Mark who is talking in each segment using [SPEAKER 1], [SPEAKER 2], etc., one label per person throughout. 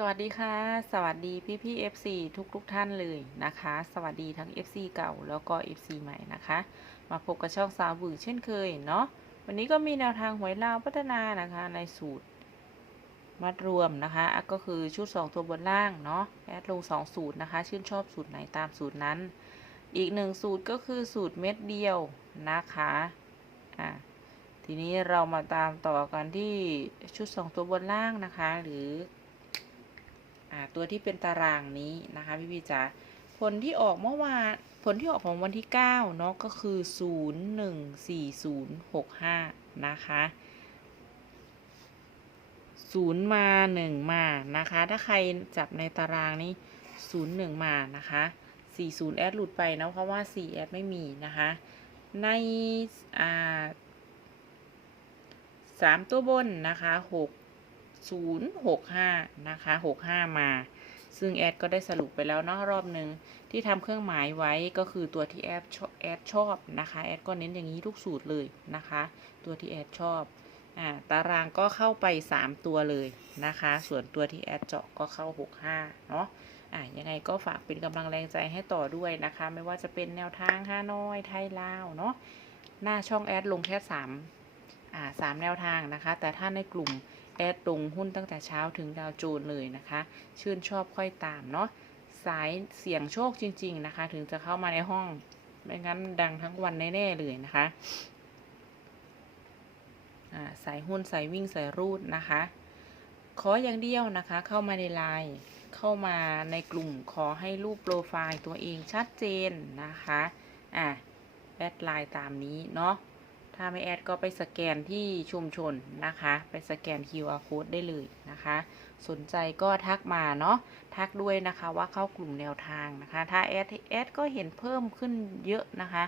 [SPEAKER 1] สวัสดีค่ะ สวัสดีพี่พี่ FC ทุกทุกท่านเลยนะคะ สวัสดีทั้ง FC เก่าแล้วก็ FC ใหม่นะคะ มาพบกับช่องสาวบือเช่นเคยเนาะวันนี้ก็มีแนวทางหวยลาวพัฒนานะคะในสูตร มัดรวมนะคะก็คือชุด 2 ตัวบนล่างเนาะแอดลง 2 สูตรนะคะ ชื่นชอบสูตรไหนตามสูตรนั้น อีกหนึ่งสูตรก็คือสูตรเม็ดเดียวนะคะอะทีนี้เรามาตามต่อกันที่ชุด 2 ตัวบนล่างนะคะ หรือ ตัวที่เป็นตารางนี้นะคะพี่พี่จ๋าผลที่ออกเมื่อวานผลที่ออกของวันที่9เนาะก็คือ 0 1 4 0 6 5 นะคะ0มา 1 มานะคะ ถ้าใครจับในตารางนี้ 0 1 มานะคะ40แอดหลุดไปนะเพราะว่า4แอดไม่มีนะคะ ในอ่า3ตัวบนนะคะ 6 065 นะคะ 65 มา ซึ่งแอดก็ได้สรุปไปแล้วเนาะรอบหนึ่งที่ทำเครื่องหมายไว้ก็คือตัวที่แอดชอบแอดชอบนะคะ แอดก็เน้นอย่างนี้ทุกสูตรเลยนะคะ ตัวที่แอดชอบอ่าตารางก็เข้าไป 3 ตัวเลยนะคะ ส่วนตัวที่แอดเจาะก็เข้า 65 เนาะอ่ายังไงก็ฝากเป็นกำลังแรงใจให้ต่อด้วยนะคะ ไม่ว่าจะเป็นแนวทางฮาน้อยไทยลาวเนาะหน้าช่องแอดลงแค่3 สามแนวทางนะคะ แต่ถ้าในกลุ่มแอดลงหุ้นตั้งแต่เช้าถึงดาวโจนเลยนะคะ ชื่นชอบค่อยตามเนาะสายเสี่ยงโชคจริง ๆนะคะ ถึงจะเข้ามาในห้อง ไม่งั้นดังทั้งวันแน่ๆเลยนะคะสายหุ้นสายวิ่งสายรูดนะคะ ขออย่างเดียวนะคะ เข้ามาในไลน์เข้ามาในกลุ่มขอให้รูปโปรไฟล์ตัวเองชัดเจนนะคะอะแอดไลน์ตามนี้เนาะ ถ้าไม่แอดก็ไปสแกนที่ชุมชนนะคะ ไปสแกน QR code ได้เลยนะคะ สนใจก็ทักมาเนาะ ทักด้วยนะคะว่าเข้ากลุ่มแนวทางนะคะ ถ้าแอดแอดก็เห็นเพิ่มขึ้นเยอะนะคะ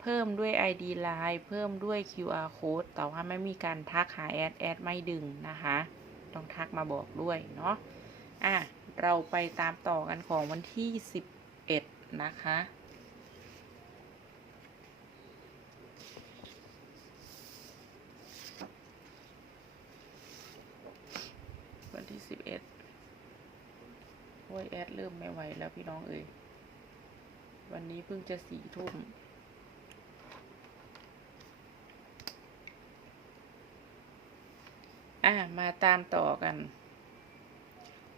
[SPEAKER 1] เพิ่มด้วย ID Line เพิ่มด้วย QR code แต่ว่าไม่มีการทักหาแอดแอดไม่ดึงนะคะ ต้องทักมาบอกด้วยเนาะ อะ เราไปตามต่อกันของวันที่ 11 นะคะ วันที่สิบเอ็ด โอ้ยแอดเริ่มไม่ไหวแล้วพี่น้องเอ่ยวันนี้เพิ่งจะสี่ทุ่มอะมาตามต่อกัน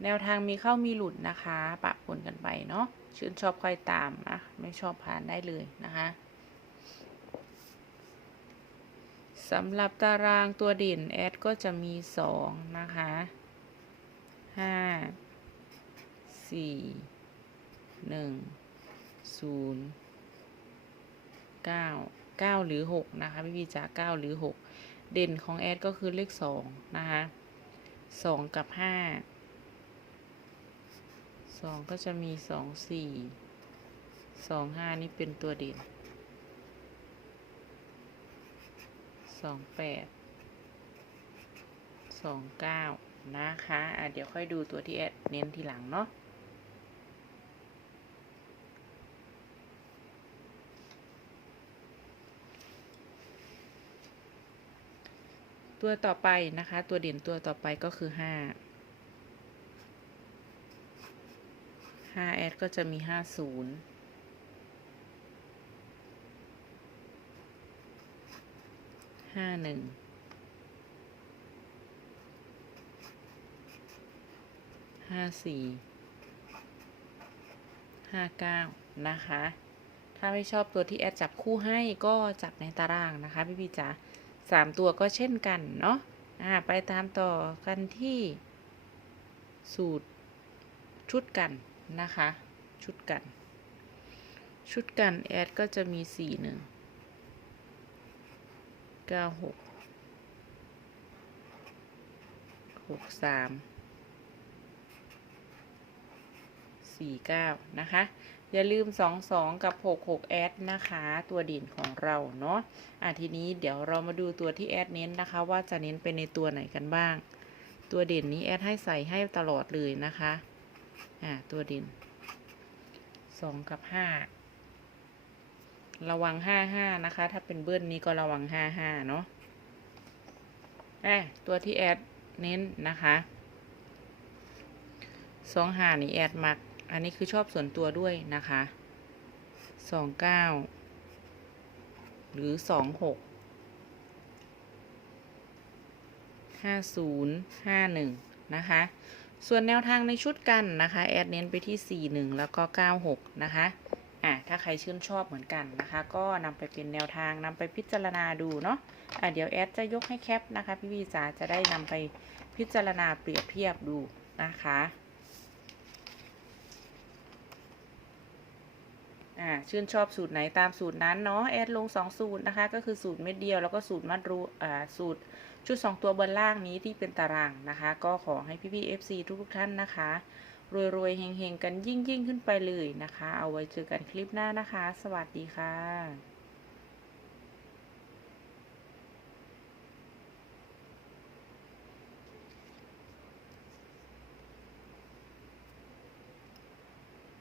[SPEAKER 1] แนวทางมีเข้ามีหลุดนะคะ ปะปนกันไปเนาะชื่นชอบค่อยตามนะไม่ชอบผ่านได้เลยนะคะสำหรับตารางตัวเด่นแอดก็จะมีสองนะคะ ห้า สี่หนึ่งศูนย์เก้าเก้าหรือหกนะคะพี่พี่จ๋าเก้าหรือหกเด่นของแอดก็คือเลขสองนะคะสองกับห้าสองก็จะมีสองสี่สองห้านี่เป็นตัวเด่นสองแปดสองเก้านะคะ อะ เดี๋ยวค่อยดูตัวที่แอดเน้นทีหลังเนาะ ตัวต่อไปนะคะ ตัวเด่นตัวต่อไปก็คือห้าห้าแอดก็จะมีห้าศูนย์ห้าหนึ่งห้าสี่ห้าเก้านะคะ ถ้าไม่ชอบตัวที่แอดจับคู่ให้ก็จับในตารางนะคะ พี่พี่จ๋า สามตัวก็เช่นกันเนาะอ่าไปตามต่อกันที่สูตรชุดกันนะคะ ชุดกัน ชุดกันแอดก็จะมีสี่หนึ่งเก้าหกหกสามสี่เก้านะคะ อย่าลืมสองสองกับหกหกแอดนะคะ ตัวเด่นของเราเนาะอะทีนี้เดี๋ยวเรามาดูตัวที่แอดเน้นนะคะ ว่าจะเน้นไปในตัวไหนกันบ้าง ตัวเด่นนี้แอดให้ใส่ให้ตลอดเลยนะคะอ่าตัวเด่นสองกับห้าระวังห้าห้านะคะ ถ้าเป็นเบิ้ลนี้ก็ระวังห้าห้าเนาะอะตัวที่แอดเน้นนะคะสองห้านี่แอดมัก อันนี้คือชอบส่วนตัวด้วยนะคะสองเก้าหรือสองหกห้าศูนย์ห้าหนึ่งนะคะ ส่วนแนวทางในชุดกันนะคะ แอดเน้นไปที่4 1แล้วก็9 6นะคะอะถ้าใครชื่นชอบเหมือนกันนะคะ ก็นำไปเป็นแนวทางนำไปพิจารณาดูเนาะอะเดี๋ยวแอดจะยกให้แคปนะคะ พี่วีจ๋าจะได้นำไปพิจารณาเปรียบเทียบดูนะคะ อ่าชื่นชอบสูตรไหนตามสูตรนั้นเนาะแอดลง 2 สูตรนะคะ ก็คือสูตรเม็ดเดียวแล้วก็สูตรมัดรูอ่าสูตรชุด 2 ตัวบนล่างนี้ที่เป็นตารางนะคะ ก็ขอให้พี่ๆ FC ทุกๆท่านนะคะรวยๆเฮงๆ กันยิ่งๆ ขึ้นไปเลยนะคะ เอาไว้เจอกันคลิปหน้านะคะ สวัสดีค่ะ